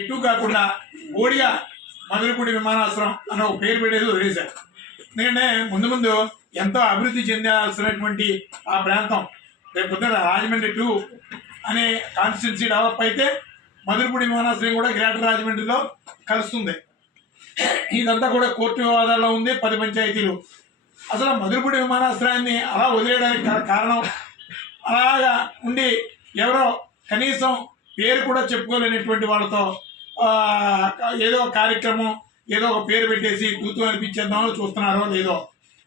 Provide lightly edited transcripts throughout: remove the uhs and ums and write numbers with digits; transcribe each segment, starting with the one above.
ఎటు కాకుండా ఓడియా మధురపూడి విమానాశ్రయం అనే ఒక పేరు పెట్టేది వదిలేశారు. ఎందుకంటే ముందు ముందు ఎంతో అభివృద్ధి చెందాల్సినటువంటి ఆ ప్రాంతం రేపు పొద్దున రాజమండ్రి 2 అనే కాన్స్టిట్యున్సీ డెవలప్ అయితే మధురపూడి విమానాశ్రయం కూడా గ్రేటర్ రాజమండ్రిలో కలుస్తుంది. ఇదంతా కూడా కోర్టు వివాదాల్లో ఉంది. 10 పంచాయతీలు. అసలు మధురపూడి విమానాశ్రయాన్ని అలా వదిలేయడానికి కారణం అలాగా ఉండి ఎవరో కనీసం పేరు కూడా చెప్పుకోలేనటువంటి వాళ్ళతో ఏదో ఒక కార్యక్రమం ఏదో ఒక పేరు పెట్టేసి కూతూ అనిపించేద్దామని చూస్తున్నారో లేదో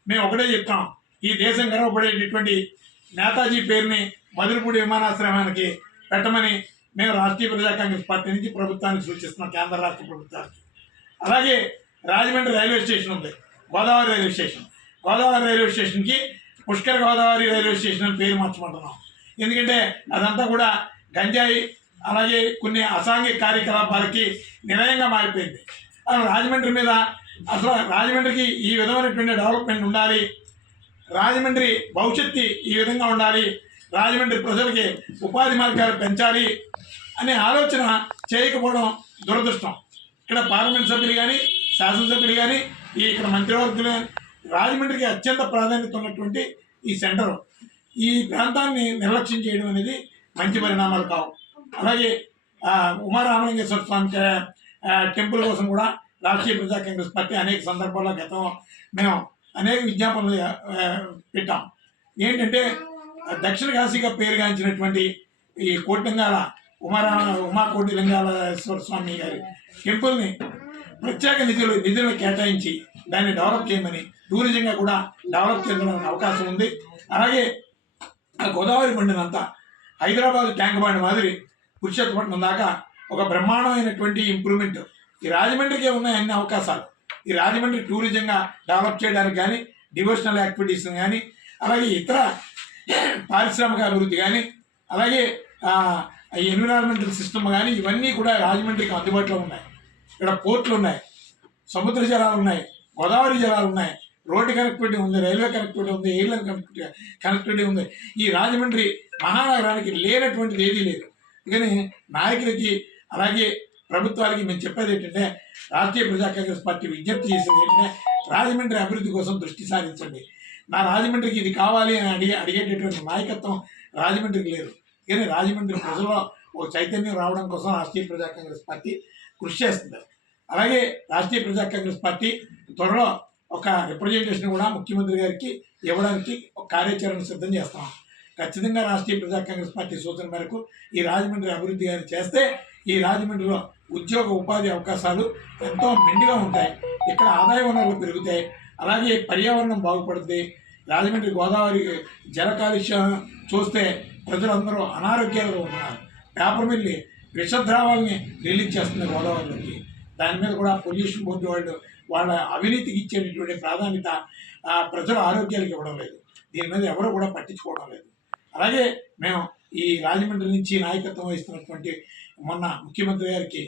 మేము ఒకటే చెప్తాం. ఈ దేశం గర్వపడేటటువంటి నేతాజీ పేరుని మధురపూడి విమానాశ్రయానికి పెట్టమని మేము రాష్ట్రీయ ప్రజా కాంగ్రెస్ పార్టీ నుంచి ప్రభుత్వానికి సూచిస్తున్నాం, కేంద్ర రాష్ట్ర ప్రభుత్వానికి. అలాగే రాజమండ్రి రైల్వే స్టేషన్ ఉంది, Godavari railway station. Godavari railway స్టేషన్కి పుష్కర గోదావరి రైల్వే స్టేషన్ అని పేరు మార్చమంటున్నాం. ఎందుకంటే అదంతా కూడా గంజాయి అలాగే కొన్ని అసాంఘిక కార్యకలాపాలకి నిలయంగా మారిపోయింది. రాజమండ్రి మీద అసలు రాజమండ్రికి ఈ విధమైనటువంటి డెవలప్మెంట్ ఉండాలి, రాజమండ్రి భవిష్యత్తు ఈ విధంగా ఉండాలి, రాజమండ్రి ప్రజలకి ఉపాధి మార్గాలు పెంచాలి అనే ఆలోచన చేయకపోవడం దురదృష్టం. ఇక్కడ పార్లమెంట్ సభ్యులు కానీ శాసనసభ్యులు కానీ ఇక్కడ మంత్రివర్గులు రాజమండ్రికి అత్యంత ప్రాధాన్యత ఉన్నటువంటి ఈ సెంటర్ ఈ ప్రాంతాన్ని నిర్లక్ష్యం చేయడం అనేది మంచి పరిణామాలు కావు. అలాగే ఉమారామలింగేశ్వర స్వామి టెంపుల్ కోసం కూడా రాష్ట్రీయ ప్రజా కాంగ్రెస్ పార్టీ అనేక సందర్భాల్లో గతం మేము అనేక విజ్ఞాపనలు పెట్టాం. ఏంటంటే దక్షిణ కాశీగా పేరుగాంచినటువంటి ఈ కోటిలింగాల ఉమాకోటి లింగాలేశ్వర స్వామి గారి టెంపుల్ని ప్రత్యేక నిధులను కేటాయించి దాన్ని డెవలప్ చేయమని టూరిజంగా కూడా డెవలప్ చేయడానికి అవకాశం ఉంది. అలాగే ఆ గోదావరి బండినంతా హైదరాబాద్ ట్యాంక్ బండి మాదిరి పురుషోత్తపట్నం దాకా ఒక బ్రహ్మాండమైనటువంటి ఇంప్రూవ్మెంట్ ఈ రాజమండ్రికే ఉన్నాయి అన్ని అవకాశాలు. ఈ రాజమండ్రి టూరిజంగా డెవలప్ చేయడానికి కానీ డివోషనల్ యాక్టివిటీస్ కానీ అలాగే ఇతర పారిశ్రామిక అభివృద్ధి కానీ అలాగే ఎన్విరాన్మెంటల్ సిస్టమ్ కానీ ఇవన్నీ కూడా రాజమండ్రికి అందుబాటులో ఉన్నాయి. ఇక్కడ పోర్టులు ఉన్నాయి, సముద్ర జలాలు ఉన్నాయి, గోదావరి జలాలు ఉన్నాయి, రోడ్డు కనెక్టివిటీ ఉంది, రైల్వే కనెక్టివిటీ ఉంది, ఎయిర్లైన్ కనెక్టివిటీ ఉంది. ఈ రాజమండ్రి మహానగరానికి లేనటువంటిది ఏదీ లేదు. కానీ నాయకులకి అలాగే ప్రభుత్వాలకి మేము చెప్పేది ఏంటంటే రాష్ట్రీయ ప్రజా కాంగ్రెస్ పార్టీ విజ్ఞప్తి చేసేది ఏంటంటే రాజమండ్రి అభివృద్ధి కోసం దృష్టి సారించండి. నా రాజమండ్రికి ఇది కావాలి అని అడిగేటటువంటి నాయకత్వం రాజమండ్రికి లేదు. కానీ రాజమండ్రి ప్రజల్లో ఒక చైతన్యం రావడం కోసం రాష్ట్రీయ ప్రజా కాంగ్రెస్ పార్టీ కృషి చేస్తుంది. అలాగే రాష్ట్రీయ ప్రజా కాంగ్రెస్ పార్టీ త్వరలో ఒక రిప్రజెంటేషన్ కూడా ముఖ్యమంత్రి గారికి ఇవ్వడానికి ఒక కార్యాచరణ సిద్ధం చేస్తాం. ఖచ్చితంగా రాష్ట్రీయ ప్రజా కాంగ్రెస్ పార్టీ సూచన మేరకు ఈ రాజమండ్రి అభివృద్ధి గారి చేస్తే ఈ రాజమండ్రిలో ఉద్యోగ ఉపాధి అవకాశాలు ఎంతో మెండుగా ఉంటాయి, ఇక్కడ ఆదాయ వనరులు పెరుగుతాయి, అలాగే పర్యావరణం బాగుపడుతుంది. రాజమండ్రి గోదావరి జల కాలుష్యం చూస్తే ప్రజలందరూ అనారోగ్యాలు ఉన్నారు. పేపర్ మిల్లి విషద్రావాల్ని రిలీజ్ చేస్తుంది గోదావరిలోకి. దాని మీద కూడా పొల్యూషన్ బోర్డు వాళ్ళ అవినీతికి ఇచ్చేటటువంటి ప్రాధాన్యత ప్రజల ఆరోగ్యాలకు ఇవ్వడం లేదు. దీని మీద ఎవరు కూడా పట్టించుకోవడం లేదు. అలాగే మేము ఈ రాజమండ్రి నుంచి నాయకత్వం వహిస్తున్నటువంటి మొన్న ముఖ్యమంత్రి గారికి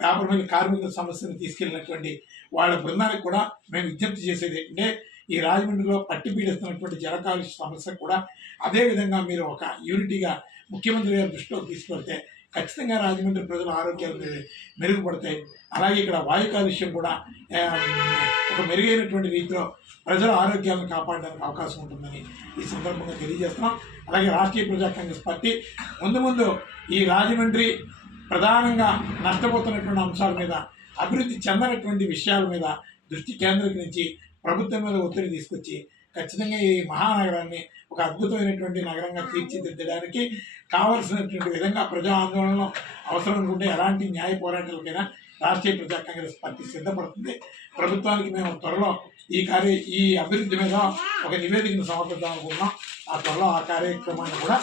పేపర్ మిల్ కార్మికుల సమస్యను తీసుకెళ్ళినటువంటి వాళ్ళ బృందానికి కూడా మేము విజ్ఞప్తి చేసేది ఏంటంటే ఈ రాజమండ్రిలో పట్టి పీడిస్తున్నటువంటి జల కాలుష్య సమస్య కూడా అదేవిధంగా మీరు ఒక యూనిటీగా ముఖ్యమంత్రి గారి దృష్టిలోకి తీసుకెళ్తే ఖచ్చితంగా రాజమండ్రి ప్రజల ఆరోగ్యాలు మెరుగుపడతాయి. అలాగే ఇక్కడ వాయు కాలుష్యం కూడా ఒక మెరుగైనటువంటి రీతిలో ప్రజల ఆరోగ్యాలను కాపాడడానికి అవకాశం ఉంటుందని ఈ సందర్భంగా తెలియజేస్తున్నాం. అలాగే రాష్ట్రీయ ప్రజా కాంగ్రెస్ పార్టీ ముందు ఈ రాజమండ్రి ప్రధానంగా నష్టపోతున్నటువంటి అంశాల మీద అభివృద్ధి చెందనటువంటి విషయాల మీద దృష్టి కేంద్రీకరించి ప్రభుత్వం మీద ఒత్తిడి తీసుకొచ్చి ఖచ్చితంగా ఈ మహానగరాన్ని ఒక అద్భుతమైనటువంటి నగరంగా తీర్చిదిద్దడానికి కావలసినటువంటి విధంగా ప్రజా ఆందోళనలో అవసరం అనుకుంటే ఎలాంటి న్యాయ పోరాటాలకైనా రాష్ట్రీయ ప్రజా కాంగ్రెస్ పార్టీ సిద్ధపడుతుంది. ప్రభుత్వానికి మేము త్వరలో ఈ అభివృద్ధి మీద ఒక నివేదికను సమర్పిద్దాం అనుకుంటున్నాం. ఆ త్వరలో ఆ కార్యక్రమాన్ని కూడా